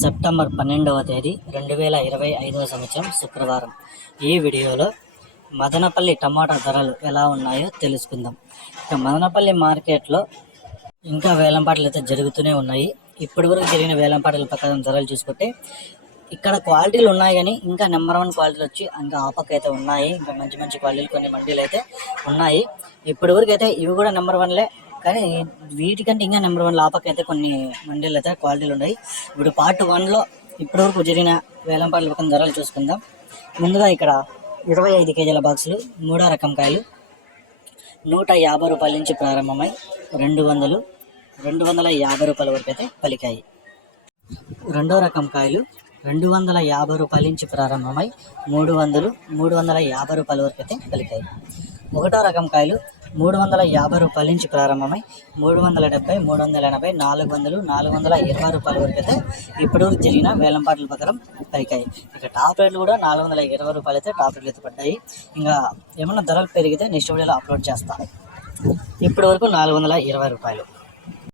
September 12వ తేదీ 2025వ సంవత్సరం శుక్రవారం. ఈ వీడియోలో మదనపల్లి టమాటా ధరలు ఎలా ఉన్నాయో తెలుసుకుందాం. ఇక మదనపల్లి మార్కెట్లో ఇంకా వేలంపాటలు అయితే జరుగుతూనే ఉన్నాయి. ఇప్పటి వరకు జరిగిన వేలంపాటల ప్రకారం ధరలు చూసుకుంటే ఇక్కడ క్వాలిటీలు ఉన్నాయి, కానీ ఇంకా నెంబర్ 1 క్వాలిటీలు వచ్చి ఇంకా ఆపక అయితే ఉన్నాయి. ఇంకా మంచి మంచి క్వాలిటీలు కొన్ని మండీలు అయితే ఉన్నాయి. ఇప్పటి వరకు అయితే ఇవి కూడా నెంబర్ 1లే, కానీ వీటికంటే ఇంకా నెంబర్ 1 ఆపక అయితే కొన్ని మండీలు అయితే క్వాలిటీలు ఉన్నాయి. ఇప్పుడు పార్ట్ 1లో ఇప్పటి వరకు జరిగిన వేలంపాటల ప్రకారం ధరలు చూసుకుందాం. ముందుగా ఇక్కడ 25 కేజీల బాక్సులు 3వ రకం కాయలు 150 రూపాయల నుంచి ప్రారంభమై 250 రూపాయల వరకు అయితే పలికాయి. 2వ రకం కాయలు 250 రూపాయల నుంచి ప్రారంభమై 350 రూపాయల వరకు అయితే పలికాయి. 1వ రకం కాయలు 350 రూపాయల నుంచి ప్రారంభమై 370, 380, 400, 420 రూపాయల వరకు అయితే ఇప్పుడు జరిగిన వేలంపాటల ప్రకారం పలికాయి. ఇక టాప్ రేట్లు కూడా 420 రూపాయలు అయితే టాప్ రేట్లు అయితే పడ్డాయి. ఇంకా ఏమన్నా ధరలు పెరిగితే నెక్స్ట్ వీడియోలో అప్లోడ్ చేస్తాను. ఇప్పటి వరకు 420 రూపాయలు.